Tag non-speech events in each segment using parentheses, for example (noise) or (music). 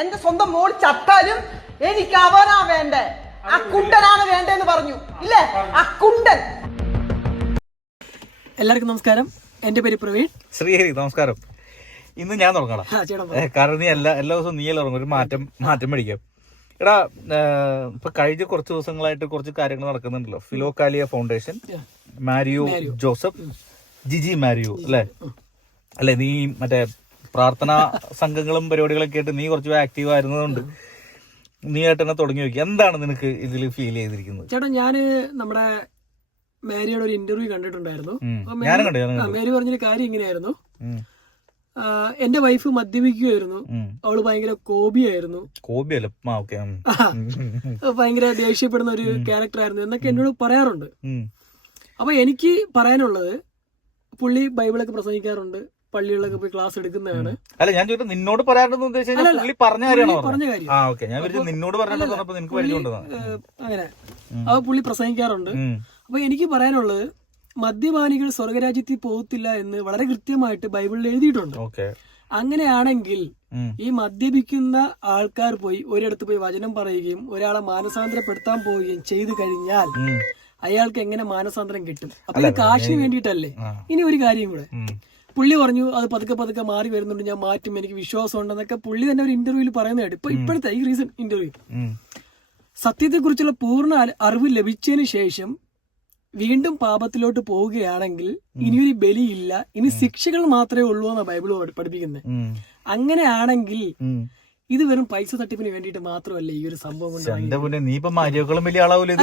എന്റെ സ്വന്തം മോൾ ചത്താലും എനിക്ക് അവനാ വേണ്ടേ. ആ കുണ്ടനാണ് വേണ്ടേന്ന് പറഞ്ഞു. ഇല്ലേ? ആ കുണ്ടൻ. എല്ലാവർക്കും നമസ്കാരം. എന്റെ പേര് പ്രവീൺ. ശ്രീഹരി നമസ്കാരം. ഇന്ന് ഞാൻ തുടങ്ങണം കാരണം നീ എല്ലാ എല്ലാ ദിവസവും നീ എല്ലാം ഒരു മാറ്റം മാറ്റം മേടിക്കാം. എടാ ഇപ്പൊ കഴിഞ്ഞ കുറച്ച് ദിവസങ്ങളായിട്ട് കുറച്ച് കാര്യങ്ങൾ നടക്കുന്നുണ്ടല്ലോ. ഫിലോകാലിയ ഫൗണ്ടേഷൻ. മാരിയോ ജോസഫ്? ജിജി മാരിയോ അല്ലേ? അല്ലെ നീ മറ്റേ പ്രാർത്ഥനാ (laughs) സംഘങ്ങളും പരിപാടികളൊക്കെ ആയിട്ട് നീ കുറച്ച് ആക്റ്റീവ് ആയിരുന്നതുകൊണ്ട് നീ ആയിട്ട് തന്നെ തുടങ്ങി നോക്കി എന്താണ് നിനക്ക് ഇതിൽ ഫീൽ ചെയ്തിരിക്കുന്നത്? ചേട്ടാ ഞാൻ നമ്മുടെ മാരിയുടെ ഒരു ഇന്റർവ്യൂ കണ്ടിട്ടുണ്ടായിരുന്നു. മാരി പറഞ്ഞൊരു കാര്യം ഇങ്ങനെയായിരുന്നു. എന്റെ വൈഫ് മദ്യപിക്കുമായിരുന്നു. അവൾ ഭയങ്കര കോപിയായിരുന്നു. ഓക്കെ ഭയങ്കര ദേഷ്യപ്പെടുന്ന ഒരു ക്യാരക്ടർ ആയിരുന്നു എന്നൊക്കെ എന്നോട് പറയാറുണ്ട്. അപ്പൊ എനിക്ക് പറയാനുള്ളത് പുള്ളി ബൈബിളൊക്കെ പ്രസംഗിക്കാറുണ്ട് പള്ളികളിലൊക്കെ പോയി ക്ലാസ് എടുക്കുന്നതാണ്. അല്ല ഞാൻ ചോദിച്ചത് നിന്നോട് ഉദ്ദേശിച്ചാൽ പുള്ളി പറഞ്ഞ കാര്യമാണോ പുള്ളി പറഞ്ഞ കാര്യം. ആ ഓക്കെ. ഞാൻ നിന്നോട് പറഞ്ഞിട്ട് പറഞ്ഞപ്പോ നിനക്ക് അങ്ങനെ. അപ്പൊ പുള്ളി പ്രസംഗിക്കാറുണ്ട്. അപ്പൊ എനിക്ക് പറയാനുള്ളത് മദ്യപാനികൾ സ്വർഗരാജ്യത്തിൽ പോകത്തില്ല എന്ന് വളരെ കൃത്യമായിട്ട് ബൈബിളിൽ എഴുതിയിട്ടുണ്ട്. ഓക്കെ. അങ്ങനെയാണെങ്കിൽ ഈ മദ്യപിക്കുന്ന ആൾക്കാർ പോയി ഒരിടത്ത് പോയി വചനം പറയുകയും ഒരാളെ മാനസാന്തരപ്പെടുത്താൻ പോവുകയും ചെയ്തു കഴിഞ്ഞാൽ അയാൾക്ക് എങ്ങനെ മാനസാന്തരം കിട്ടും? അപ്പൊ ഇത് കാശിന് വേണ്ടിയിട്ടല്ലേ? ഇനി ഒരു കാര്യം കൂടെ. പുള്ളി പറഞ്ഞു അത് പതുക്കെ പതുക്കെ മാറി വരുന്നുണ്ട് ഞാൻ മാറ്റും എനിക്ക് വിശ്വാസം ഉണ്ടെന്നൊക്കെ പുള്ളി തന്നെ ഒരു ഇന്റർവ്യൂവിൽ പറയുന്നതായിട്ട്. ഇപ്പൊ ഇപ്പോഴത്തെ ഈ റീസൺ ഇന്റർവ്യൂ സത്യത്തെക്കുറിച്ചുള്ള പൂർണ അറിവ് ലഭിച്ചതിന് ശേഷം വീണ്ടും പാപത്തിലോട്ട് പോവുകയാണെങ്കിൽ ഇനിയൊരു ബലിയില്ല. ഇനി ശിക്ഷകൾ മാത്രമേ ഉള്ളൂ എന്നാണ് ബൈബിൾ പഠിപ്പിക്കുന്നത് അങ്ങനെയാണെങ്കിൽ ഇത് വെറും പൈസ തട്ടിപ്പിന് വേണ്ടിയിട്ട് മാത്രമല്ല ഈ ഒരു സംഭവം കൊണ്ട് നീ ഇപ്പൊ മാരിയോക്കളും വലിയ ആളാവൂല?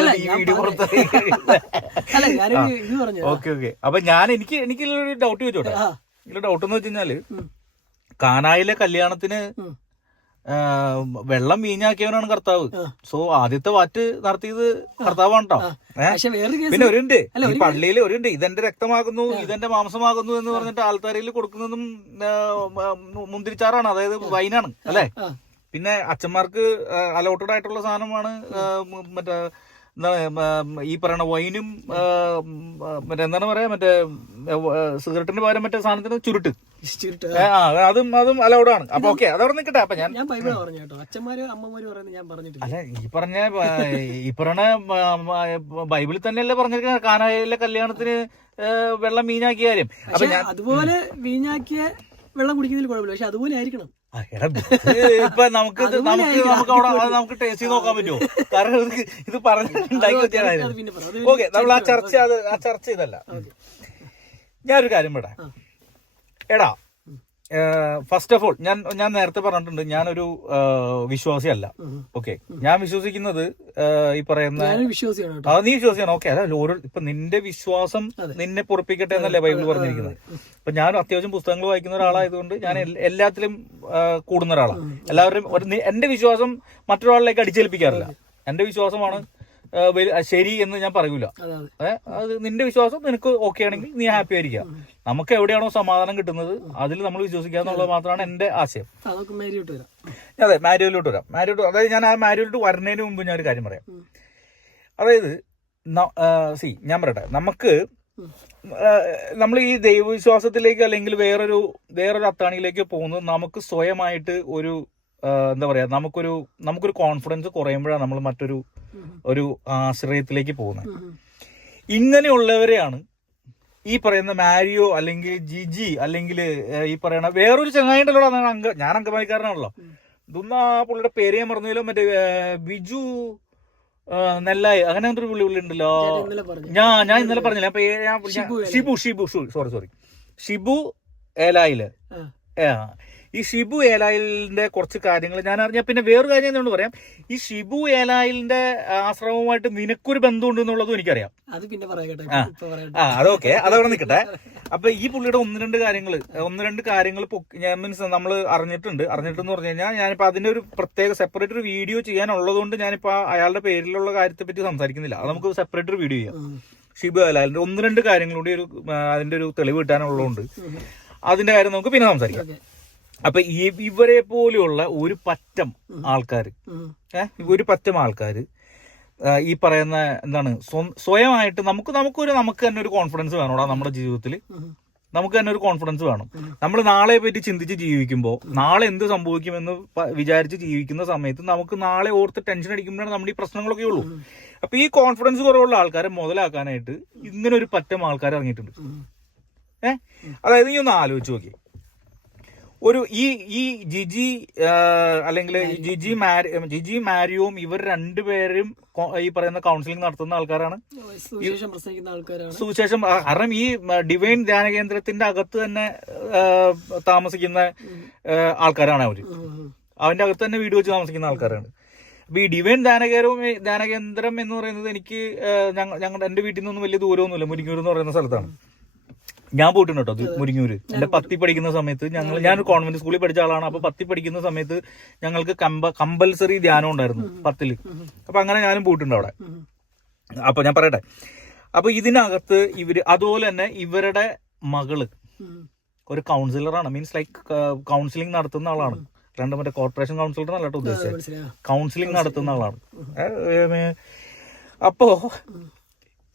അല്ല, ഞാനൊരു ഇത് പറഞ്ഞു ഓക്കെ ഓക്കെ. അപ്പൊ ഞാൻ എനിക്ക് എനിക്ക് ഡൗട്ട് ചോദിച്ചോട്ടെ. ഡൗട്ട് എന്ന് വെച്ച് കഴിഞ്ഞാൽ കാനായിലെ കല്യാണത്തിന് വെള്ളം വീഞ്ഞാക്കിയവനാണ് കർത്താവ്. സോ ആദ്യത്തെ വാറ്റ് നടത്തിയത് കർത്താവാണ് കേട്ടോ പിന്നെ ഒരുണ്ട്. അല്ല, ഈ ഒരു പള്ളിയിൽ ഒരുണ്ട്. ഇതെന്റെ രക്തമാകുന്നു ഇതെന്റെ മാംസമാകുന്നു എന്ന് പറഞ്ഞിട്ട് ആൾക്കാരിൽ കൊടുക്കുന്നതും മുന്തിരിച്ചാറാണ്. അതായത് വൈനാണ്. അല്ലെ. പിന്നെ അച്ഛന്മാർക്ക് അലോട്ടഡ് ആയിട്ടുള്ള സാധനമാണ് മറ്റേ എന്താണ് ഈ പറയുന്ന വൈനും മറ്റേ എന്താണ് പറയാ മറ്റേ സിഗരറ്റിന്റെ സിഗരറ്റിന് പകരം മറ്റേ സാധനത്തിന് ചുരുട്ട്. അതും അതും അലൗഡ് ആണ്. അപ്പൊ ഓക്കെ അതവിടെ നിൽക്കട്ടെ അപ്പൊ ഞാൻ അല്ല ഈ പറഞ്ഞ ഈ പറഞ്ഞ ബൈബിളിൽ തന്നെയല്ലേ പറഞ്ഞിരിക്കുന്ന കാനായിലെ കല്യാണത്തിന് വെള്ളം മീനാക്കിയ കാര്യം. അപ്പൊ അതുപോലെ വീഞ്ഞാക്കിയ വെള്ളം കുടിക്കുന്നതിൽ കുഴപ്പമില്ല. പക്ഷെ അതുപോലെ ആയിരിക്കണം. ഇപ്പൊ നമുക്ക് ഇത് നമുക്ക്. നമുക്ക് അവിടെ അത് നമുക്ക് ടേസ്റ്റ് ചെയ്ത് നോക്കാൻ പറ്റുമോ കാരണം ഇത് ഇത് പറയാം. അത് ഓക്കെ നമ്മൾ ആ ചർച്ച അത് ആ ചർച്ച ചെയ്തല്ല ഞാനൊരു കാര്യം വിടാം. എടാ ഫസ്റ്റ് ഓഫ് ഓൾ ഞാൻ ഞാൻ നേരത്തെ പറഞ്ഞിട്ടുണ്ട് ഞാനൊരു വിശ്വാസിയല്ല. ഓക്കെ ഞാൻ വിശ്വസിക്കുന്നത് ഈ പറയുന്ന അത് നീ വിശ്വാസിയാണ്. ഓക്കെ അല്ല ഓരോ ഇപ്പൊ നിന്റെ വിശ്വാസം നിന്നെ പൊറപ്പിക്കട്ടെ എന്നല്ലേ ബൈബിൾ പറഞ്ഞിരിക്കുന്നത്. അപ്പൊ ഞാൻ അത്യാവശ്യം പുസ്തകങ്ങൾ വായിക്കുന്ന ഒരാളായതുകൊണ്ട് ഞാൻ എല്ലാത്തിലും കൂടുന്ന ഒരാളാണ് എല്ലാവരും എന്റെ വിശ്വാസം മറ്റൊരാളിലേക്ക് അടിച്ചേൽപ്പിക്കാറില്ല. എന്റെ വിശ്വാസമാണ് ശരി എന്ന് ഞാൻ പറയൂല. അതെ നിന്റെ വിശ്വാസം നിനക്ക് ഓക്കെ ആണെങ്കിൽ നീ ഹാപ്പി ആയിരിക്കാം. നമുക്ക് എവിടെയാണോ സമാധാനം കിട്ടുന്നത് അതിൽ നമ്മൾ വിശ്വസിക്കുക എന്നുള്ളത് മാത്രമാണ് എന്റെ ആശയം. അതെ മാരിയോയിലോട്ട് വരാം. മാരിയോട്ട് അതായത് ഞാൻ ആ മാരിയോയിലോട്ട് വരുന്നതിന് മുമ്പ് ഞാൻ ഒരു കാര്യം പറയാം. അതായത് സി ഞാൻ പറയട്ടെ. നമുക്ക് നമ്മൾ ഈ ദൈവവിശ്വാസത്തിലേക്ക് അല്ലെങ്കിൽ വേറൊരു വേറൊരു അത്താണിയിലേക്ക് പോകുന്നത് നമുക്ക് സ്വയമായിട്ട് ഒരു എന്താ പറയാ നമുക്കൊരു നമുക്കൊരു കോൺഫിഡൻസ് കുറയുമ്പോഴാണ് നമ്മൾ മറ്റൊരു. ഒരു ആശ്രയത്തിലേക്ക് പോകുന്നത്. ഇങ്ങനെയുള്ളവരെയാണ് ഈ പറയുന്ന മാരിയോ അല്ലെങ്കിൽ ജിജി അല്ലെങ്കിൽ ഈ പറയുന്ന വേറൊരു ചങ്ങായിണ്ടല്ലോ അങ്ക ഞാൻ അങ്കമാലിക്കാരനാണല്ലോ ഇതൊന്നും ആ പുള്ളിയുടെ പേര് ഞാൻ പറഞ്ഞല്ലോ മറ്റേ ബിജു നെല്ലായി അങ്ങനെ ഒരു പുള്ളി പുള്ളി ഉണ്ടല്ലോ ഞാൻ ഞാൻ ഇന്നലെ പറഞ്ഞില്ല. അപ്പൊ Shibu. Shibu Shibu sorry sorry. Shibu ഏലായിൽ. ഈ ഷിബു ഏലായിലിന്റെ കുറച്ച് കാര്യങ്ങൾ ഞാൻ അറിഞ്ഞ പിന്നെ വേറൊരു കാര്യം എന്നോട് പറയാം. ഈ ഷിബു ഏലായിലിന്റെ ആശ്രമവുമായിട്ട് നിനക്കൊരു ബന്ധമുണ്ട് എന്നുള്ളതും എനിക്കറിയാം. അത് പിന്നെ പറയാം ആ. ഇപ്പൊ പറയട്ടെ ആ അതൊക്കെ അതവിടെ നിൽക്കട്ടെ. അപ്പൊ ഈ പുള്ളിയുടെ ഒന്ന് രണ്ട് കാര്യങ്ങൾ ഒന്ന് രണ്ട് കാര്യങ്ങൾ ഞാൻ മീൻസ് നമ്മൾ അറിഞ്ഞിട്ടുണ്ട്. അറിഞ്ഞിട്ടെന്ന് പറഞ്ഞു കഴിഞ്ഞാൽ ഞാനിപ്പോ അതിന്റെ ഒരു പ്രത്യേക സെപ്പറേറ്റ് ഒരു വീഡിയോ ചെയ്യാനുള്ളത് കൊണ്ട് ഞാനിപ്പോ അയാളുടെ പേരിലുള്ള കാര്യത്തെ പറ്റി സംസാരിക്കുന്നില്ല. അത് നമുക്ക് സെപ്പറേറ്റ് ഒരു വീഡിയോ ചെയ്യാം. ഷിബു അലാലിന്റെ ഒന്ന് രണ്ട് കാര്യങ്ങളുടെ ഒരു അതിന്റെ അതിന്റെ ഒരു തെളിവ് കിട്ടാനുള്ളതുകൊണ്ട്. അതിന്റെ കാര്യം നമുക്ക് പിന്നെ സംസാരിക്കാം. അപ്പൊ ഈ ഇവരെ പോലെയുള്ള ഒരു പറ്റം ആൾക്കാർ ഏഹ് ഒരു പറ്റം ആൾക്കാർ ഈ പറയുന്ന എന്താണ് സ്വയമായിട്ട് നമുക്ക് നമുക്കൊരു നമുക്ക് തന്നെ ഒരു കോൺഫിഡൻസ് വേണോടാ നമ്മുടെ ജീവിതത്തിൽ നമുക്ക് തന്നെ ഒരു കോൺഫിഡൻസ് വേണം. നമ്മൾ നാളെ പറ്റി ചിന്തിച്ച് ജീവിക്കുമ്പോൾ നാളെ എന്ത് സംഭവിക്കുമെന്ന് വിചാരിച്ച് ജീവിക്കുന്ന സമയത്ത് നമുക്ക് നാളെ ഓർത്ത് ടെൻഷൻ അടിക്കുമ്പോഴാണ് നമ്മുടെ ഈ പ്രശ്നങ്ങളൊക്കെ ഉള്ളൂ. അപ്പൊ ഈ കോൺഫിഡൻസ് കുറവുള്ള ആൾക്കാരെ മുതലാക്കാനായിട്ട് ഇങ്ങനെ ഒരു പറ്റം ആൾക്കാർ ഇറങ്ങിയിട്ടുണ്ട്. ഏഹ് അതായത് നീ ഒന്ന് ആലോചിച്ച് നോക്കി ഒരു ഈ ഈ ജിജി അല്ലെങ്കിൽ ജിജി മാരി ജിജി മാരിയും ഇവർ രണ്ടുപേരും ഈ പറയുന്ന കൗൺസിലിംഗ് നടത്തുന്ന ആൾക്കാരാണ്. സുവിശേഷം പ്രസംഗിക്കുന്ന ആൾക്കാരാണ്. സുവിശേഷം കാരണം ഈ ഡിവൈൻ ധ്യാന കേന്ദ്രത്തിന്റെ അകത്ത് തന്നെ താമസിക്കുന്ന ആൾക്കാരാണ് അവർ. അവന്റെ അകത്ത് തന്നെ വീട് വെച്ച് താമസിക്കുന്ന ആൾക്കാരാണ്. അപ്പൊ ഈ ഡിവൈൻ ധ്യാനകേരവും ധ്യാനകേന്ദ്രം എന്ന് പറയുന്നത് എനിക്ക് ഞങ്ങളുടെ എന്റെ വീട്ടിൽ നിന്നൊന്നും വലിയ ദൂരമൊന്നുമില്ല. മുരിങ്ങൂർ എന്ന് പറയുന്ന സ്ഥലത്താണ്. ഞാൻ പോയിട്ടുണ്ട് കേട്ടോ മുരിങ്ങൂര്. എന്റെ പത്തി പഠിക്കുന്ന സമയത്ത് ഞങ്ങൾ ഞാൻ കോൺവെന്റ് സ്കൂളിൽ പഠിച്ച ആളാണ്. അപ്പൊ പത്തി പഠിക്കുന്ന സമയത്ത് ഞങ്ങൾക്ക് കമ്പ കമ്പൽസറി ധ്യാനം ഉണ്ടായിരുന്നു പത്തിൽ അപ്പൊ അങ്ങനെ ഞാനും പോയിട്ടുണ്ട് അവിടെ. അപ്പൊ ഞാൻ പറയട്ടെ. അപ്പൊ ഇതിനകത്ത് ഇവർ അതുപോലെ തന്നെ ഇവരുടെ മകൾ ഒരു കൗൺസിലറാണ് മീൻസ് ലൈക്ക് കൗൺസിലിംഗ് നടത്തുന്ന ആളാണ്. രണ്ട് മറ്റേ കോർപ്പറേഷൻ കൗൺസിലർ അല്ലാട്ടോ ഉദ്ദേശിച്ചത്. കൗൺസിലിംഗ് നടത്തുന്ന ആളാണ്. അപ്പോ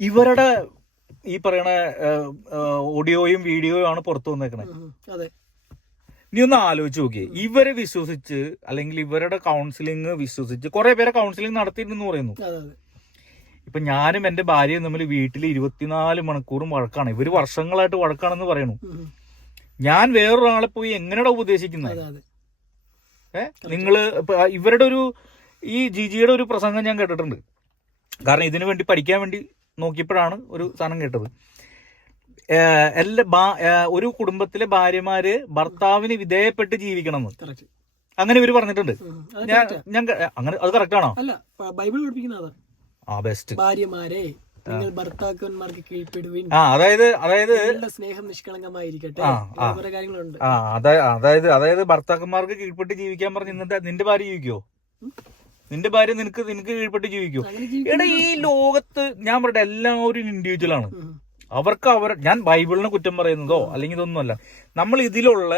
ഇവരുടെ ഈ പറയണ ഓഡിയോയും വീഡിയോയും ആണ് പുറത്തു വന്നേക്കണേ. അതെ. നീ ഒന്ന് ആലോചിച്ച് നോക്കിയേ. ഇവരെ വിശ്വസിച്ച് അല്ലെങ്കിൽ ഇവരുടെ കൗൺസിലിംഗ് വിശ്വസിച്ച് കുറെ പേരെ കൗൺസിലിംഗ് നടത്തിയിട്ടുണ്ടെന്ന് പറയുന്നു. ഇപ്പൊ ഞാനും എന്റെ ഭാര്യയും തമ്മിൽ വീട്ടിൽ ഇരുപത്തിനാല് മണിക്കൂറും വഴക്കാണ്. ഇവർ വർഷങ്ങളായിട്ട് വഴക്കാണെന്ന് പറയണു. ഞാൻ വേറൊരാളെ പോയി എങ്ങനെയാ ഉപദേശിക്കുന്നത് ഏ? നിങ്ങൾ ഇവരുടെ ഒരു ഈ ജിജിയുടെ ഒരു പ്രസംഗം ഞാൻ കേട്ടിട്ടുണ്ട്. കാരണം ഇതിനു വേണ്ടി പഠിക്കാൻ വേണ്ടി നോക്കിയപ്പോഴാണ് ഒരു സാധനം കേട്ടത്. എല്ലാ ഒരു കുടുംബത്തിലെ ഭാര്യമാര് ഭർത്താവിന് വിധേയപ്പെട്ട് ജീവിക്കണം എന്ന് അങ്ങനെ ഇവർ പറഞ്ഞിട്ടുണ്ട്. ഞാൻ ഞാൻ അങ്ങനെ അത് കറക്റ്റ് ആണോ? അല്ല ബൈബിൾ പഠിപ്പിക്കുന്ന ആ ബെസ്റ്റ് ഭാര്യമാരെ നിങ്ങൾ ഭർത്താക്കന്മാർക്ക് കീഴ്പ്പെടുവിൻ. അതായത് അതായത് സ്നേഹം നിഷ്കളങ്കമായിരിക്കട്ടെ. കാര്യങ്ങളുണ്ട്. അതായത് അതായത് ഭർത്താക്കന്മാർക്ക് കീഴ്പ്പെട്ട് ജീവിക്കാൻ പറഞ്ഞ് ഇന്നത്തെ നിന്റെ ഭാര്യ ജീവിക്കോ നിന്റെ ഭാര്യ നിനക്ക് നിനക്ക് കീഴ്പ്പെട്ട് ജീവിക്കൂ? എടാ ഈ ലോകത്ത് ഞാൻ പറയട്ടെ എല്ലാവരും ഇൻഡിവിജ്വൽ ആണ്. അവർക്ക് അവർ ഞാൻ ബൈബിളിനെ കുറ്റം പറയുന്നതോ അല്ലെങ്കിൽ ഇതൊന്നുമല്ല. നമ്മൾ ഇതിലുള്ള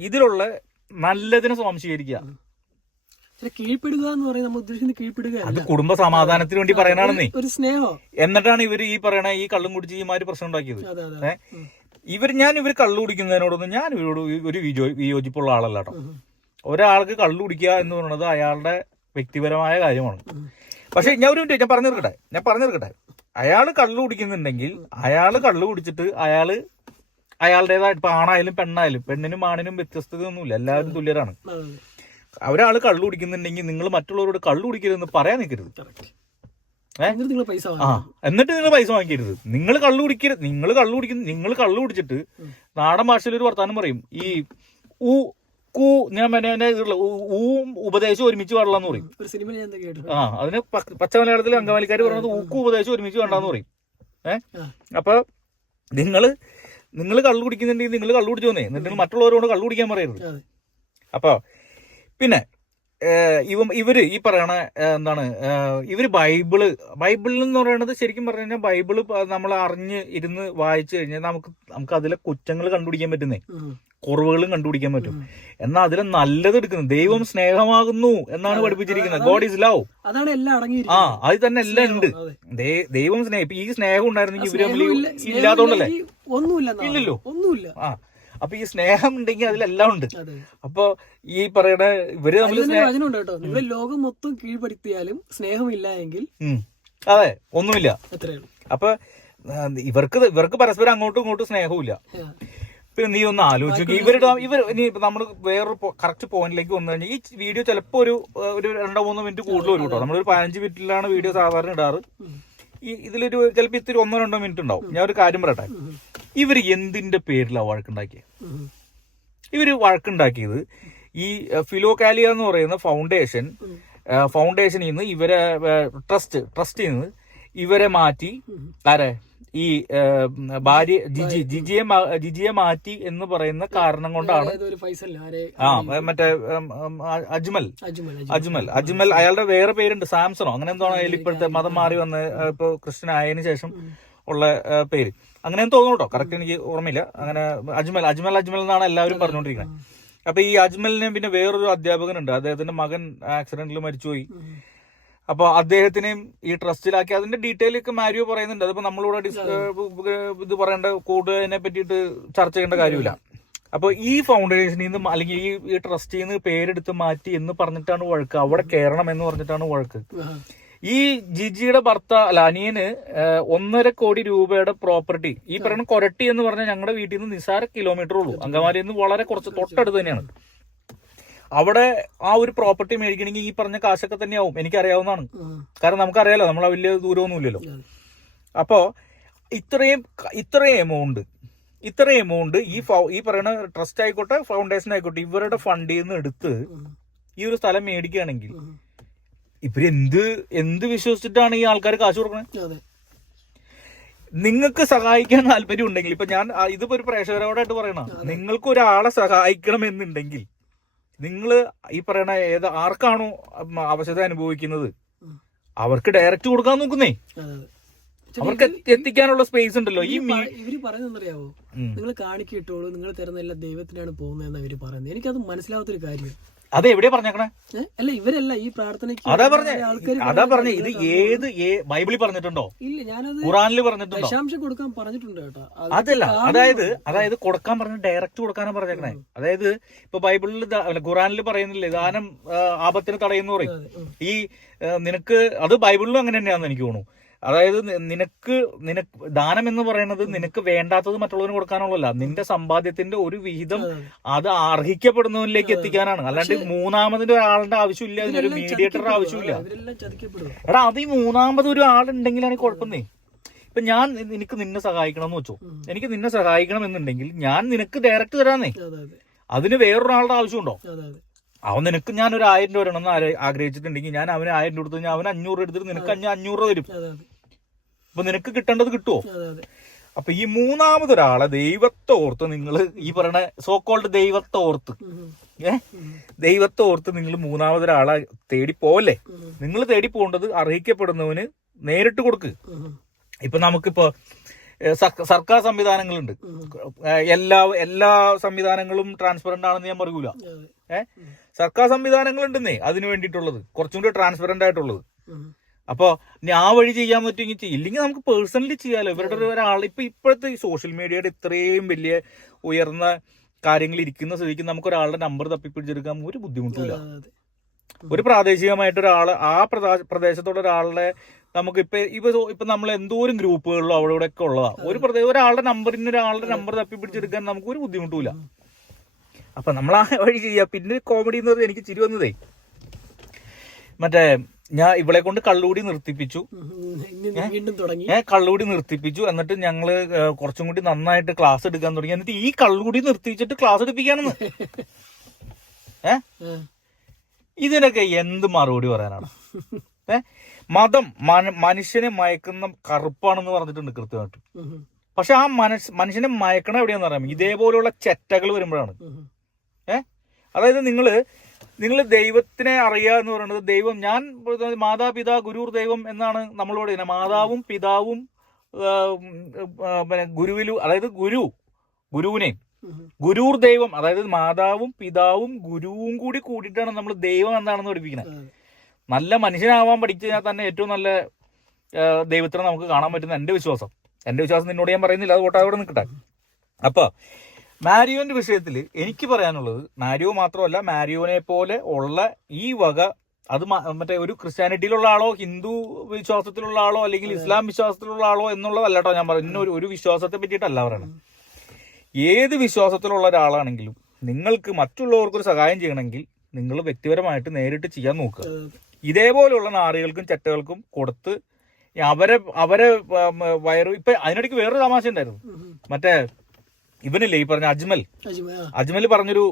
ഇതിലുള്ള നല്ലതിനെ സ്വാംശീകരിക്കുക. കീഴ്പ്പെടുക എന്ന് പറയുന്നത് നമ്മൾ ഉദ്ദേശിക്കുന്നത് കീഴ്പ്പെടുക അത് കുടുംബ സമാധാനത്തിന് വേണ്ടി പറയണേ ഒരു സ്നേഹോ? എന്നിട്ടാണ് ഇവർ ഈ പറയണ ഈ കള്ളും കുടിച്ച് ഈ മാതിരി പ്രശ്നം ഉണ്ടാക്കിയത്? ഇവർ ഞാൻ ഇവർ കള്ളു കുടിക്കുന്നതിനോടൊന്നും ഞാൻ ഇവരോട് ഒരു വിയോജിപ്പുള്ള ആളല്ല കേട്ടോ. ഒരാൾക്ക് കള്ളു കുടിക്കുക എന്ന് പറയുന്നത് അയാളുടെ വ്യക്തിപരമായ കാര്യമാണ്. പക്ഷെ ഞാൻ ഒരു മിനിറ്റ് ഞാൻ പറഞ്ഞു തീർക്കട്ടെ ഞാൻ പറഞ്ഞു തീർക്കട്ടെ അയാൾ കള്ളു കുടിക്കുന്നുണ്ടെങ്കിൽ അയാൾ കള്ളു കുടിച്ചിട്ട് അയാൾ അയാളുടേതായിട്ട് ഇപ്പൊ ആണായാലും പെണ്ണായാലും പെണ്ണിനും ആണിനും വ്യത്യസ്തതയൊന്നുമില്ല. എല്ലാവരും തുല്യരാണ്. ഒരാൾ കള്ളു കുടിക്കുന്നുണ്ടെങ്കിൽ നിങ്ങൾ മറ്റുള്ളവരോട് കള്ളു കുടിക്കരുതെന്ന് പറയാൻ നിൽക്കരുത്. ആ എന്നിട്ട് നിങ്ങൾ പൈസ വാങ്ങിക്കരുത്. നിങ്ങൾ കള്ളു കുടിക്കരുത് നിങ്ങൾ കള്ളു കുടിക്കുന്ന നിങ്ങൾ കള്ളു കുടിച്ചിട്ട് നാടൻ ഭാഷയിൽ ഒരു വർത്താനം പറയും. ഈ ഊ കൂ ഞാൻ പിന്നെ ഊവും ഉപദേശം ഒരുമിച്ച് പാടില്ലെന്ന് പറയും. ആ അതിന് പച്ച മലയാളത്തിൽ അങ്കമാലിക്കാർ പറയുന്നത് ഊക്കു ഉപദേശം ഒരുമിച്ച് വേണ്ടാന്ന് പറയും. ഏഹ്. അപ്പൊ നിങ്ങൾ നിങ്ങൾ കള്ളു കുടിക്കുന്നുണ്ടെങ്കിൽ നിങ്ങൾ കള്ളു കുടിച്ചു വന്നേ എന്നിട്ട് മറ്റുള്ളവരോട് കള്ളു കുടിക്കാൻ പറയരുത്. അപ്പൊ പിന്നെ ഇവ ഇവർ ഈ പറയണ എന്താണ് ഇവർ ബൈബിൾ ബൈബിളിൽ എന്ന് പറയുന്നത് ശരിക്കും പറഞ്ഞു കഴിഞ്ഞാൽ ബൈബിൾ നമ്മൾ അറിഞ്ഞ് ഇരുന്ന് വായിച്ചു കഴിഞ്ഞാൽ നമുക്ക് നമുക്ക് അതിലെ കുറ്റങ്ങൾ കണ്ടുപിടിക്കാൻ പറ്റുന്നേ. കുറവുകളും കണ്ടുപിടിക്കാൻ പറ്റും. എന്നാൽ അതിലെ നല്ലത് എടുക്കുന്നു ദൈവം സ്നേഹമാകുന്നു എന്നാണ് പഠിപ്പിച്ചിരിക്കുന്നത്. ഗോഡ് ഈസ് ലവ് അതാണ് എല്ലാം ആ അത് തന്നെ എല്ലാം ഉണ്ട്. ദൈവം സ്നേഹം ഈ സ്നേഹം ഉണ്ടായിരുന്നെങ്കിൽ ഇവർ ഇല്ലാത്തോണ്ടല്ലേ? ഒന്നുമില്ല ഇല്ലല്ലോ. ഒന്നുമില്ല. ആ അപ്പൊ ഈ സ്നേഹം ഉണ്ടെങ്കിൽ അതിലെല്ലാം ഉണ്ട്. അപ്പൊ ഈ പറയണ ഇവർ തമ്മിൽ അതിൽ കേട്ടോ. നിങ്ങൾ ലോകം മൊത്തം കീഴ്പ്പെടുത്തിയാലും സ്നേഹമില്ല എങ്കിൽ അതെ ഒന്നുമില്ല. അപ്പൊ ഇവർക്ക് ഇവർക്ക് പരസ്പരം അങ്ങോട്ടും ഇങ്ങോട്ടും സ്നേഹവുമില്ല പിന്നെ നീ ഒന്ന് ആലോചിച്ചു ഇവരുടെ ഇവർ ഇനി നമ്മൾ വേറൊരു കറക്റ്റ് പോയിന്റിലേക്ക് വന്നു കഴിഞ്ഞാൽ ഈ വീഡിയോ ചിലപ്പോൾ ഒരു ഒരു രണ്ടോ മൂന്നോ മിനിറ്റ് കൂടുതൽ വരും കേട്ടോ. നമ്മളൊരു പതിനഞ്ച് മിനിറ്റിലാണ് വീഡിയോ സാധാരണ ഇടാറ്. ഈ ഇതിലൊരു ചിലപ്പോൾ ഇത്തിരി ഒന്നോ രണ്ടോ മിനിറ്റ് ഉണ്ടാവും. ഞാൻ ഒരു കാര്യം പറയട്ടെ. ഇവർ എന്തിന്റെ പേരിലാണ് വഴക്കുണ്ടാക്കിയത് ഇവർ വഴക്കുണ്ടാക്കിയത് ഈ ഫിലോകാലിയ എന്ന് പറയുന്ന ഫൗണ്ടേഷൻ ഫൗണ്ടേഷനിൽ നിന്ന് ഇവരെ ട്രസ്റ്റ് ട്രസ്റ്റിൽ നിന്ന് ഇവരെ മാറ്റി ആരെ? ഈ ഭാര്യ ജിജി ജിജിയെ ജിജിയെ മാറ്റി എന്ന് പറയുന്ന കാരണം കൊണ്ടാണ്. ആ മറ്റേ അജ്മൽ. അജ്മൽ അജ്മൽ. അയാളുടെ വേറെ പേരുണ്ട് സാംസണോ. അങ്ങനെ എന്തോ അയാൾ ഇപ്പോഴത്തെ മതം മാറി വന്ന് ഇപ്പൊ ക്രിസ്ത്യൻ ആയതിനു ശേഷം ഉള്ള പേര്. അങ്ങനെ തോന്നുന്നു കേട്ടോ. കറക്റ്റ് എനിക്ക് ഓർമ്മയില്ല. അങ്ങനെ അജ്മൽ അജ്മൽ അജ്മൽ എന്നാണ് എല്ലാവരും പറഞ്ഞുകൊണ്ടിരിക്കുന്നത്. അപ്പൊ ഈ അജ്മലിനെ പിന്നെ വേറൊരു അധ്യാപകനുണ്ട്. അദ്ദേഹത്തിന്റെ മകൻ ആക്സിഡന്റിൽ മരിച്ചുപോയി. അപ്പൊ അദ്ദേഹത്തിനെയും ഈ ട്രസ്റ്റിലാക്കി. അതിന്റെ ഡീറ്റെയിൽ ഒക്കെ മാരിയോ പറയുന്നുണ്ട്. അതിപ്പോ നമ്മളിവിടെ ഇത് പറയേണ്ട കൂടുതലിനെ പറ്റിയിട്ട് ചർച്ച ചെയ്യേണ്ട കാര്യമില്ല. അപ്പൊ ഈ ഫൗണ്ടേഷനിൽ നിന്ന് അല്ലെങ്കിൽ ഈ ഈ ട്രസ്റ്റിൽ നിന്ന് പേരെടുത്ത് മാറ്റി എന്ന് പറഞ്ഞിട്ടാണ് വഴക്ക്. അവിടെ കയറണം എന്ന് പറഞ്ഞിട്ടാണ് വഴക്ക്. ഈ ജിജിയുടെ ഭർത്ത അല്ല അനിയന് ഒന്നര കോടി രൂപയുടെ പ്രോപ്പർട്ടി ഈ പറയുന്ന കൊരട്ടി എന്ന് പറഞ്ഞാൽ ഞങ്ങളുടെ വീട്ടിൽ നിന്ന് നിസാര കിലോമീറ്റർ ഉള്ളൂ. അങ്കമാലിയിൽ നിന്ന് വളരെ കുറച്ച് തൊട്ടടുത്ത് തന്നെയാണ്. അവിടെ ആ ഒരു പ്രോപ്പർട്ടി മേടിക്കണമെങ്കിൽ ഈ പറഞ്ഞ കാശൊക്കെ തന്നെയാവും. എനിക്കറിയാവുന്നതാണ്. അറിയാവുന്നതാണ് കാരണം നമുക്കറിയാലോ നമ്മളെ വലിയ ദൂരമൊന്നും ഇല്ലല്ലോ അപ്പോ ഇത്രയും ഇത്രയും എമൗണ്ട് ഇത്രയും എമൗണ്ട് ഈ ഈ പറയുന്ന ട്രസ്റ്റ് ആയിക്കോട്ടെ ഫൗണ്ടേഷൻ ആയിക്കോട്ടെ ഇവരുടെ ഫണ്ടിൽ നിന്ന് എടുത്ത് ഈ ഒരു സ്ഥലം മേടിക്കുകയാണെങ്കിൽ ഇവരെന്ത് ഇവർ എന്ത് എന്ത് വിശ്വസിച്ചിട്ടാണ് ഈ ആൾക്കാർ കാശ് കൊടുക്കുന്നത് നിങ്ങൾക്ക് സഹായിക്കാൻ താല്പര്യം ഉണ്ടെങ്കിൽ ഇപ്പൊ ഞാൻ ഇതിപ്പോ ഒരു പ്രേക്ഷകരോടായിട്ട് പറയണ നിങ്ങൾക്ക് ഒരാളെ സഹായിക്കണം എന്നുണ്ടെങ്കിൽ നിങ്ങൾ ഈ പറയണ ഏത് ആർക്കാണോ അവശത അനുഭവിക്കുന്നത്? അവർക്ക് ഡയറക്റ്റ് കൊടുക്കാൻ നോക്കുന്നേ. അവർക്ക് എത്തിക്കാനുള്ള സ്പേസ് ഉണ്ടല്ലോ. ഈ ഇവർ പറയുന്നറിയാവോ. നിങ്ങൾ കാണിക്കിട്ടോളൂ നിങ്ങൾ തരുന്ന എല്ലാ ദൈവത്തിനാണ് പോകുന്നതെന്ന് അവർ പറയുന്നത്. എനിക്കത് മനസ്സിലാവാത്തൊരു കാര്യം. അത് എവിടെ പറഞ്ഞേക്കണേ? അല്ല ഇവരല്ല ഈ പ്രാർത്ഥനയ്ക്ക് അതാ പറഞ്ഞേ അതാ പറഞ്ഞേ ഇത് ഏത് ബൈബിളിൽ പറഞ്ഞിട്ടുണ്ടോ? ഇല്ല ഞാനത് ഖുറാനിൽ പറഞ്ഞിട്ടുണ്ടോ? ദശാംശം കൊടുക്കാൻ പറഞ്ഞിട്ടുണ്ട് കേട്ടോ. അത് അതല്ല അതായത് അതായത് കൊടുക്കാൻ പറഞ്ഞ ഡയറക്റ്റ് കൊടുക്കാനാണ് പറഞ്ഞേക്കണേ. അതായത് ഇപ്പൊ ബൈബിളിൽ ഖുറാനിൽ പറയുന്നില്ലേ ദാനം ആപത്തിന് തടയുന്നു പറയും. ഈ നിനക്ക് അത് ബൈബിളിലും അങ്ങനെ തന്നെയാണെന്ന് എനിക്ക് തോന്നുന്നു. അതായത് നിനക്ക് നിനക്ക് ദാനം എന്ന് പറയുന്നത് നിനക്ക് വേണ്ടാത്തത് മറ്റുള്ളവന് കൊടുക്കാനുള്ളതല്ല. നിന്റെ സമ്പാദ്യത്തിന്റെ ഒരു വിഹിതം അത് അർഹിക്കപ്പെടുന്നവനിലേക്ക് എത്തിക്കാനാണ്. അല്ലാണ്ട് മൂന്നാമതിന്റെ ഒരാളുടെ ആവശ്യമില്ല അതിനൊരു മീഡിയേറ്റർ മീഡിയേറ്ററുടെ ആവശ്യമില്ല. എടാ അത് ഈ മൂന്നാമത് ഒരു ആളുണ്ടെങ്കിലാണ് ഈ കുഴപ്പമേ. ഇപ്പൊ ഞാൻ എനിക്ക് നിനക്ക് നിന്നെ സഹായിക്കണം എന്ന് വെച്ചോ എനിക്ക് നിന്നെ സഹായിക്കണം എന്നുണ്ടെങ്കിൽ ഞാൻ നിനക്ക് ഡയറക്റ്റ് തരാന്നേ. അതെ അതെ അതിന് വേറൊരാളുടെ ആവശ്യമുണ്ടോ? അവൻ നിനക്ക് ഞാൻ ഒരു ആയിരം രൂപ വരണം എന്ന് ആര- ആഗ്രഹിച്ചിട്ടുണ്ടെങ്കിൽ ഞാൻ അവന് ആയിരം രൂപ കൊടുത്തു കഴിഞ്ഞാൽ അവൻ അഞ്ഞൂറ് രൂപ എടുത്തിട്ട് നിനക്ക് അഞ്ഞ അഞ്ഞൂറ് രൂപ തരും. അപ്പൊ നിനക്ക് കിട്ടേണ്ടത് കിട്ടുമോ അപ്പൊ ഈ മൂന്നാമതൊരാളെ ദൈവത്തോർത്ത് നിങ്ങൾ ഈ പറയണ സോക്കോൾഡ് ദൈവത്തോർത്ത്. ഏ? ദൈവത്തോർത്ത് നിങ്ങൾ മൂന്നാമതൊരാളെ തേടി പോവല്ലേ? നിങ്ങൾ തേടി പോകേണ്ടത് അർഹിക്കപ്പെടുന്നവന് നേരിട്ട് കൊടുക്ക്. ഇപ്പൊ നമുക്കിപ്പോ സർക്കാർ സംവിധാനങ്ങളുണ്ട്. എല്ലാ എല്ലാ സംവിധാനങ്ങളും ട്രാൻസ്പെറന്റ് ആണെന്ന് ഞാൻ പറയൂല. ഏഹ് സർക്കാർ സംവിധാനങ്ങളുണ്ടെന്നേ അതിന് വേണ്ടിയിട്ടുള്ളത്. കുറച്ചും കൂടി ട്രാൻസ്പെറന്റ് ആയിട്ടുള്ളത്. ഉം. അപ്പൊ ഇനി ആ വഴി ചെയ്യാൻ പറ്റുമെങ്കിൽ ചെയ്യും ഇല്ലെങ്കിൽ നമുക്ക് പേഴ്സണലി ചെയ്യാലോ. ഇവരുടെ ഒരു ഒരാൾ ഇപ്പൊ ഇപ്പോഴത്തെ ഈ സോഷ്യൽ മീഡിയയുടെ ഇത്രയും വലിയ ഉയർന്ന കാര്യങ്ങൾ ഇരിക്കുന്ന സ്ഥിതിക്ക് നമുക്ക് ഒരാളുടെ നമ്പർ തപ്പിപ്പിടിച്ചെടുക്കാൻ ഒരു ബുദ്ധിമുട്ടില്ല. ഒരു പ്രാദേശികമായിട്ട് ഒരാൾ ആ പ്രദേശ- പ്രദേശത്തുള്ള ഒരാളുടെ നമുക്ക് ഇപ്പൊ ഇപ്പൊ ഇപ്പൊ നമ്മൾ എന്തോരം ഗ്രൂപ്പുകളിലോ അവിടെ ഇവിടെ ഒക്കെ ഉള്ളതാ ഒരു പ്രദേശം ഒരാളുടെ നമ്പറിന് ഒരാളുടെ നമ്പർ തപ്പി പിടിച്ചെടുക്കാൻ നമുക്ക് ഒരു ബുദ്ധിമുട്ടില്ല അപ്പൊ നമ്മൾ ആ വഴി ചെയ്യാ. പിന്നെ കോമഡി എന്ന് പറഞ്ഞാൽ എനിക്ക് ചിരി വന്നതേ. മറ്റേ ഞാൻ ഇവളെ കൊണ്ട് കള്ളുകൂടി നിർത്തിപ്പിച്ചു. വീണ്ടും തുടങ്ങി. ഞാൻ കള്ളുകൂടി നിർത്തിപ്പിച്ചു. എന്നിട്ട് ഞങ്ങൾ കുറച്ചും കൂടി നന്നായിട്ട് ക്ലാസ് എടുക്കാൻ തുടങ്ങി. എന്നിട്ട് ഈ കള്ളുകൂടി നിർത്തിച്ചിട്ട് ക്ലാസ് എടുപ്പിക്കാണെന്ന് ഏ? ഇതിനൊക്കെ എന്ത് മറുപടി പറയാനാണ്? ഏ? മതം മന- മനുഷ്യനെ മയക്കുന്ന കറുപ്പാണെന്ന് പറഞ്ഞിട്ടുണ്ട് കൃത്യമായിട്ട്. പക്ഷെ ആ മനസ് മനുഷ്യനെ മയക്കണം എവിടെയാന്ന് പറയാം ഇതേപോലെയുള്ള ചെറ്റകൾ വരുമ്പോഴാണ്. ഏ? അതായത് നിങ്ങൾ നിങ്ങൾ ദൈവത്തിനെ അറിയുക എന്ന് പറയുന്നത് ദൈവം ഞാൻ മാതാപിതാ ഗുരുർ ദൈവം എന്നാണ് നമ്മളോട് പറയുന്നത്. മാതാവും പിതാവും പിന്നെ ഗുരുവിലും അതായത് ഗുരു ഗുരുവിനെയും ഉം. ഗുരുർ ദൈവം അതായത് മാതാവും പിതാവും ഗുരുവും കൂടി കൂടിയിട്ടാണ് നമ്മൾ ദൈവം എന്താണെന്ന് പഠിപ്പിക്കുന്നത്. നല്ല മനുഷ്യനാവാൻ പഠിച്ചു തന്നെ ഏറ്റവും നല്ല ദൈവത്തിനെ നമുക്ക് കാണാൻ പറ്റുന്ന എന്റെ വിശ്വാസം. എന്റെ വിശ്വാസം നിന്നോട് ഞാൻ പറയുന്നില്ല അത് അവിടെ നിൽക്കട്ടെ. അപ്പൊ മാരിയോന്റെ വിഷയത്തിൽ എനിക്ക് പറയാനുള്ളത് മാരിയോ മാത്രമല്ല മാരിയോനെ പോലെ ഉള്ള ഈ വക അത് മറ്റേ ഒരു ക്രിസ്ത്യാനിറ്റിയിലുള്ള ആളോ ഹിന്ദു വിശ്വാസത്തിലുള്ള ആളോ അല്ലെങ്കിൽ ഇസ്ലാം വിശ്വാസത്തിലുള്ള ആളോ എന്നുള്ളതല്ല കേട്ടോ ഞാൻ പറയുന്നത്. ഇന്നൊരു ഒരു വിശ്വാസത്തെ പറ്റിയിട്ടല്ല പറയണം ഏത് വിശ്വാസത്തിലുള്ള ഒരാളാണെങ്കിലും നിങ്ങൾക്ക് മറ്റുള്ളവർക്ക് ഒരു സഹായം ചെയ്യണമെങ്കിൽ നിങ്ങൾ വ്യക്തിപരമായിട്ട് നേരിട്ട് ചെയ്യാൻ നോക്കുക. ഇതേപോലെയുള്ള നാറികൾക്കും ചെറ്റകൾക്കും കൊടുത്ത് അവരെ അവരെ വയറു ഇപ്പൊ അതിനിടയ്ക്ക് വേറൊരു തമാശ ഉണ്ടായിരുന്നു. മറ്റേ ഇവനില്ലേ ഈ പറഞ്ഞ അജ്മൽ? അജ്മൽ പറഞ്ഞൊരു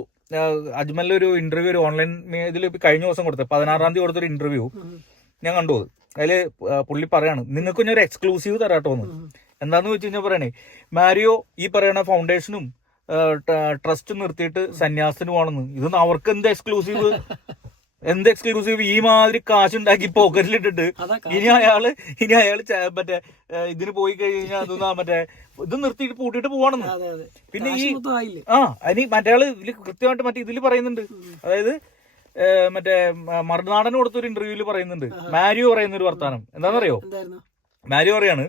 അജ്മലിന്റെ ഒരു ഇന്റർവ്യൂ ഒരു ഓൺലൈൻ ഇതിൽ കഴിഞ്ഞ ദിവസം കൊടുത്തത്. പതിനാറാം തീയതി കൊടുത്തൊരു ഇന്റർവ്യൂ. ഞാൻ കണ്ടു അത്. അതിൽ പുള്ളി പറയാണ് നിങ്ങൾക്ക് ഞാൻ ഒരു എക്സ്ക്ലൂസീവ് തരാട്ടോന്ന് എന്ന്. എന്താന്ന് വെച്ച് കഴിഞ്ഞാൽ പറയണേ മാരിയോ ഈ പറയണ ഫൗണ്ടേഷനും ട്രസ്റ്റും നിർത്തിയിട്ട് സന്യാസിനു പോകണമെന്ന്. ഇതൊന്നും അവർക്ക് എന്ത് എക്സ്ക്ലൂസീവ് എന്ത് എക്സ്ക്ലൂസീവ് ഈ മാതിരി കാശുണ്ടാക്കി പോക്കറ്റിലിട്ടിട്ട് ഇനി അയാൾ ഇനി അയാൾ മറ്റേ ഇതിന് പോയി കഴിഞ്ഞാൽ അതൊന്നാ മറ്റേ ഇത് നിർത്തിയിട്ട് പൂട്ടിട്ട് പോവാണെന്ന്. പിന്നെ ഈ ആ അതിന് മറ്റേ ഇതിൽ കൃത്യമായിട്ട് മറ്റേ ഇതിൽ പറയുന്നുണ്ട്. അതായത് മറ്റേ മറുനാടൻ മറുനാടന് കൊടുത്തൊരു ഇന്റർവ്യൂൽ പറയുന്നുണ്ട്. മാരിയോ പറയുന്ന ഒരു വർത്താനം. എന്താണെന്നറിയോ മാരിയോ പറയാണ്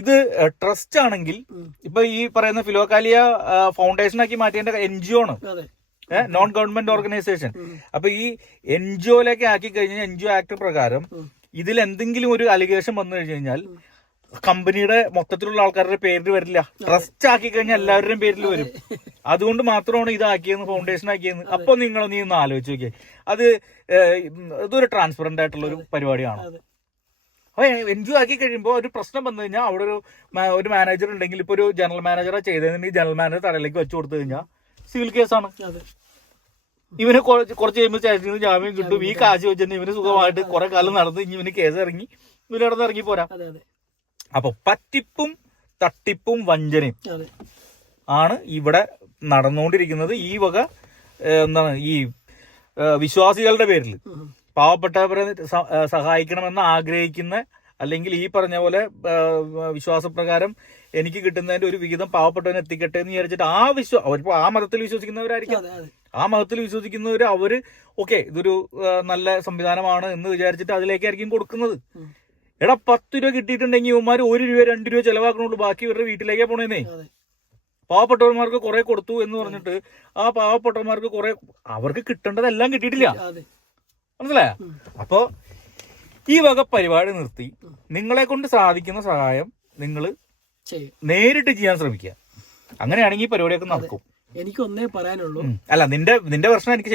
ഇത് ട്രസ്റ്റ് ആണെങ്കിൽ. ഇപ്പൊ ഈ പറയുന്ന ഫിലോക്കാലിയ ഫൗണ്ടേഷൻ ആക്കി മാറ്റേണ്ട എൻ ജി ഒ ആണ്. Non government organisation. അപ്പൊ ഈ എൻ ജി ഒയിലേക്ക് ആക്കി കഴിഞ്ഞാൽ എൻ ജി ഒ ആക്ട് പ്രകാരം. ഇതിൽ എന്തെങ്കിലും ഒരു അലിഗേഷൻ വന്നു കഴിഞ്ഞു കഴിഞ്ഞാൽ കമ്പനിയുടെ മൊത്തത്തിലുള്ള ആൾക്കാരുടെ പേരിൽ വരില്ല. ട്രസ്റ്റ് ആക്കി കഴിഞ്ഞാൽ എല്ലാവരുടെയും പേരിൽ വരും. അതുകൊണ്ട് മാത്രമാണ് ഇതാക്കിയെന്ന് ഫൗണ്ടേഷൻ ആക്കിയെന്ന്. അപ്പൊ നിങ്ങൾ നീ ഒന്ന് ആലോചിച്ച് നോക്കിയേ. അത് ഇതൊരു ട്രാൻസ്പെറന്റ് ആയിട്ടുള്ള ഒരു പരിപാടിയാണ്? അപ്പൊ എൻ ജി ഒ ആക്കി കഴിയുമ്പോൾ ഒരു പ്രശ്നം വന്നു കഴിഞ്ഞാൽ അവിടെ ഒരു ഒരു മാനേജർ ഉണ്ടെങ്കിൽ ഇപ്പൊ ഒരു ജനറൽ മാനേജറെ ചെയ്തതിന് ജനറൽ മാനേജർ തലയിലേക്ക് വെച്ചു കൊടുത്തു കഴിഞ്ഞാൽ സിവിൽ കേസാണ് ഇവന് കുറച്ച് കഴിയുമ്പോൾ സ്റ്റേഷനിൽ ജാമ്യം കിട്ടും. ഈ കാശ് വെച്ചിട്ട് ഇവന് സുഖമായിട്ട് കുറെ കാലം നടന്ന് ഇനി ഇവന് കേസ് ഇറങ്ങി. ഇവന് നടന്ന് ഇറങ്ങി പോരാ. അപ്പൊ പറ്റിപ്പും തട്ടിപ്പും വഞ്ചനയും ആണ് ഇവിടെ നടന്നുകൊണ്ടിരിക്കുന്നത്. ഈ വക എന്താണ് ഈ വിശ്വാസികളുടെ പേരിൽ പാവപ്പെട്ടവരെ സഹായിക്കണമെന്ന് ആഗ്രഹിക്കുന്ന അല്ലെങ്കിൽ ഈ പറഞ്ഞ പോലെ വിശ്വാസപ്രകാരം എനിക്ക് കിട്ടുന്നതിന്റെ ഒരു വിഹിതം പാവപ്പെട്ടവന് എത്തിക്കട്ടെ എന്ന് വിചാരിച്ചിട്ട് ആ വിശ്വാ അവരിപ്പോ ആ മതത്തിൽ വിശ്വസിക്കുന്നവരായിരിക്കും. ആ മതത്തിൽ വിശ്വസിക്കുന്നവർ അവർ ഓക്കെ ഇതൊരു നല്ല സംവിധാനമാണ് എന്ന് വിചാരിച്ചിട്ട് അതിലേക്കായിരിക്കും കൊടുക്കുന്നത്. എടാ പത്ത് രൂപ കിട്ടിയിട്ടുണ്ടെങ്കിൽ ഇവന്മാർ ഒരു രൂപ രണ്ട് രൂപ ചെലവാക്കണുള്ളൂ. ബാക്കി ഇവരുടെ വീട്ടിലേക്കേ പോണേന്നേ. പാവപ്പെട്ടവന്മാർക്ക് കുറെ കൊടുത്തു എന്ന് പറഞ്ഞിട്ട് ആ പാവപ്പെട്ടവന്മാർക്ക് കുറെ അവർക്ക് കിട്ടേണ്ടതെല്ലാം കിട്ടിയിട്ടില്ല. മനസ്സിലായ? അപ്പോ ഈ വക പരിപാടി നിർത്തി. നിങ്ങളെ കൊണ്ട് സാധിക്കുന്ന സഹായം നിങ്ങൾ നേരിട്ട് ചെയ്യാൻ ശ്രമിക്കുക. അങ്ങനെയാണെങ്കിൽ പരിപാടിയൊക്കെ നടക്കും. എനിക്ക് ഒന്നേ പറയാനുള്ളൂ. അല്ല നിന്റെ നിന്റെ പ്രശ്നം എനിക്ക്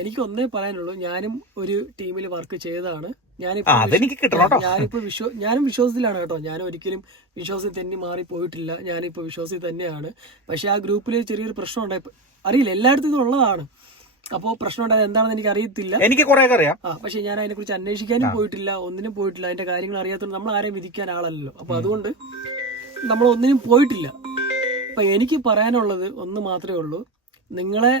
എനിക്ക് ഒന്നേ പറയാനുള്ളൂ. ഞാനും ഒരു ടീമിൽ വർക്ക് ചെയ്തതാണ്. ഞാനിപ്പോ. ഞാനിപ്പോ വിശ്വ ഞാനും വിശ്വാസത്തിലാണ് കേട്ടോ. ഞാൻ ഒരിക്കലും വിശ്വാസത്തിൽ തന്നെ മാറി പോയിട്ടില്ല ഞാനിപ്പോ വിശ്വാസത്തിൽ തന്നെയാണ്. പക്ഷെ ആ ഗ്രൂപ്പിൽ ചെറിയൊരു പ്രശ്നം ഉണ്ടായി. അറിയില്ല എല്ലായിടത്തും ഇത് ഉള്ളതാണ്. അപ്പോൾ പ്രശ്നം ഉണ്ടായത് എന്താണെന്ന് എനിക്ക് അറിയത്തില്ല എനിക്ക് കുറെ അറിയാം. ആ പക്ഷെ ഞാൻ അതിനെ കുറിച്ച് അന്വേഷിക്കാനും പോയിട്ടില്ല ഒന്നിനും പോയിട്ടില്ല. അതിന്റെ കാര്യങ്ങൾ അറിയാത്തതുകൊണ്ട് നമ്മൾ ആരെയും വിധിക്കാൻ ആളല്ലല്ലോ. അപ്പൊ അതുകൊണ്ട് നമ്മൾ ഒന്നിനും പോയിട്ടില്ല. അപ്പൊ എനിക്ക് പറയാനുള്ളത് ഒന്ന് മാത്രമേ ഉള്ളൂ. നിങ്ങളെ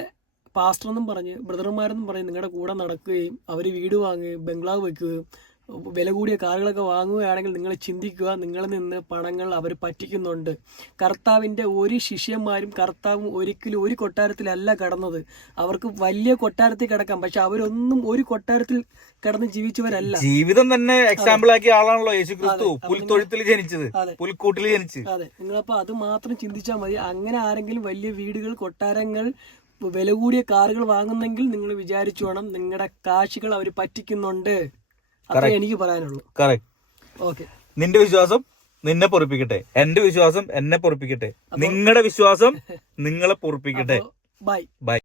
പാസ്റ്റർ എന്നും പറഞ്ഞ് ബ്രദർമാരെന്നും പറഞ്ഞ് നിങ്ങളുടെ കൂടെ നടക്കുകയും അവർ വീട് വാങ്ങുകയും ബംഗ്ലാവ് വെക്കുകയും വില കൂടിയ കാറുകളൊക്കെ വാങ്ങുകയാണെങ്കിൽ നിങ്ങൾ ചിന്തിക്കുക നിങ്ങളിൽ നിന്ന് പണങ്ങൾ അവർ പറ്റിക്കുന്നുണ്ട്. കർത്താവിന്റെ ഒരു ശിഷ്യന്മാരും കർത്താവും ഒരിക്കലും ഒരു കൊട്ടാരത്തിലല്ല കടന്നത്. അവർക്ക് വലിയ കൊട്ടാരത്തിൽ കിടക്കാം പക്ഷെ അവരൊന്നും ഒരു കൊട്ടാരത്തിൽ കിടന്ന് ജീവിച്ചവരല്ല. ജീവിതം തന്നെ എക്സാമ്പിൾ ആക്കിയ ആളാണല്ലോ യേശു ക്രിസ്തു പുൽത്തൊഴുത്തിൽ ജനിച്ചത്. പുൽക്കൂട്ടിൽ ജനിച്ച്. അതെ. നിങ്ങളപ്പോ അത് മാത്രം ചിന്തിച്ചാൽ മതി. അങ്ങനെ ആരെങ്കിലും വലിയ വീടുകൾ കൊട്ടാരങ്ങൾ വില കൂടിയ കാറുകൾ വാങ്ങുന്നെങ്കിൽ നിങ്ങൾ വിചാരിച്ചു വേണം നിങ്ങളുടെ കാശുകൾ അവർ പറ്റിക്കുന്നുണ്ട്. എനിക്ക് പറയാനുള്ളൂ. ഓക്കെ നിന്റെ വിശ്വാസം നിന്നെ പൊറപ്പിക്കട്ടെ. എന്റെ വിശ്വാസം എന്നെ പൊറപ്പിക്കട്ടെ. നിങ്ങളുടെ വിശ്വാസം നിങ്ങളെ പൊറപ്പിക്കട്ടെ. ബൈ. ബൈ.